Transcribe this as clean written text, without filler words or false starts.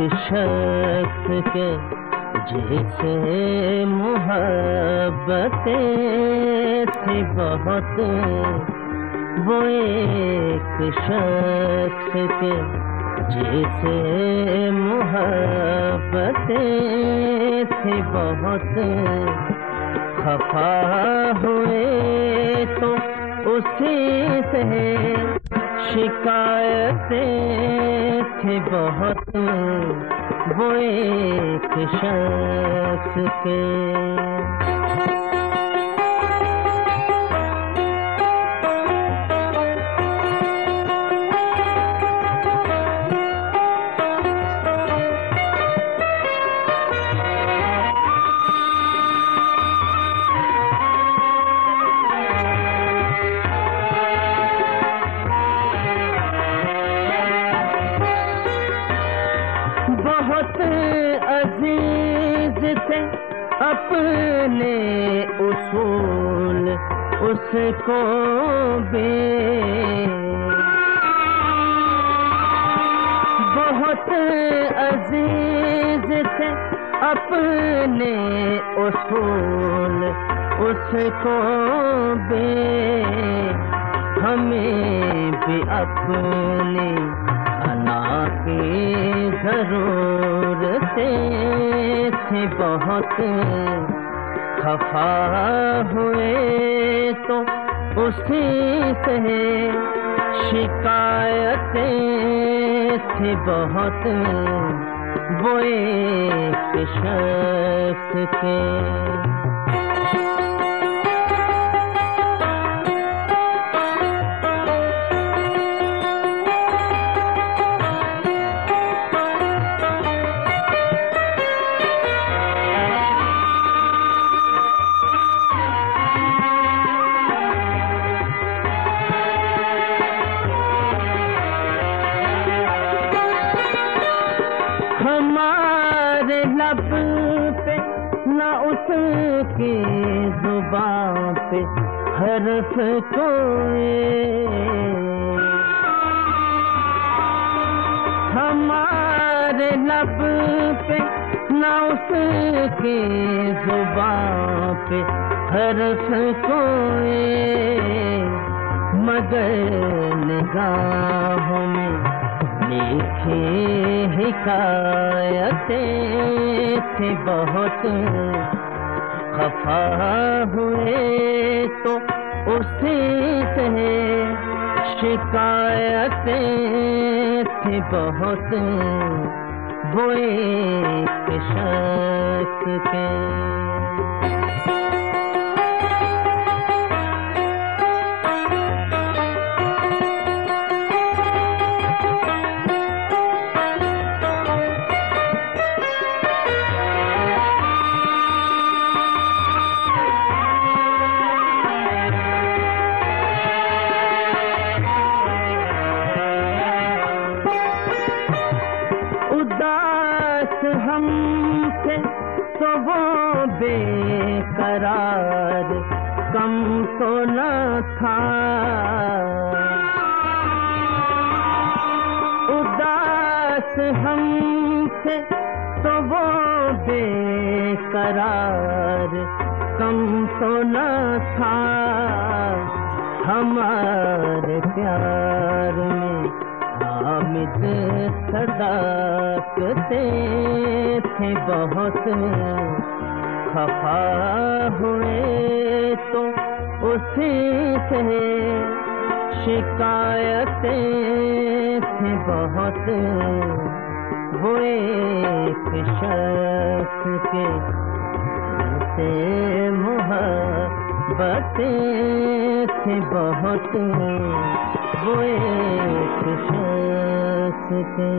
शख्स के जिसे मोहब्बतें थी बहुत, वो एक शख्स के जिसे मोहब्बतें थी बहुत, खफा हुए तो उसी से शिकायतें थी बहुत, वो एक शख्स के। बहुत अजीज थे अपने उसूल उसको भी, बहुत अजीज थे अपने उसूल उसको भी, हमें भी अपनी अना की ज़रूरतें थी बहुत, खफा हुए तो उसी से शिकायतें थी बहुत, वो एक शख्स के। हमारे लब पे न उसकी जुबान पे हर्फ कोई, हमारे लब पे न उसकी जुबान पे हर्फ कोई, मगर निगाहों में लिखी हिकायतें थी बहुत, खफा हुए तो उसी से शिकायतें थी बहुत, वो एक शख्स के। हमसे तो वो बेकरार कम तो न था, उदास हमसे तो वो बेकरार कम तो न था, हमारे प्यार में हामिद सदाकतें थे बहुत, खफा हुए तो उसी से शिकायतें थी बहुत, वो एक शख्स के से मोहब्बतें थी बहुत, वो एक शख्स के।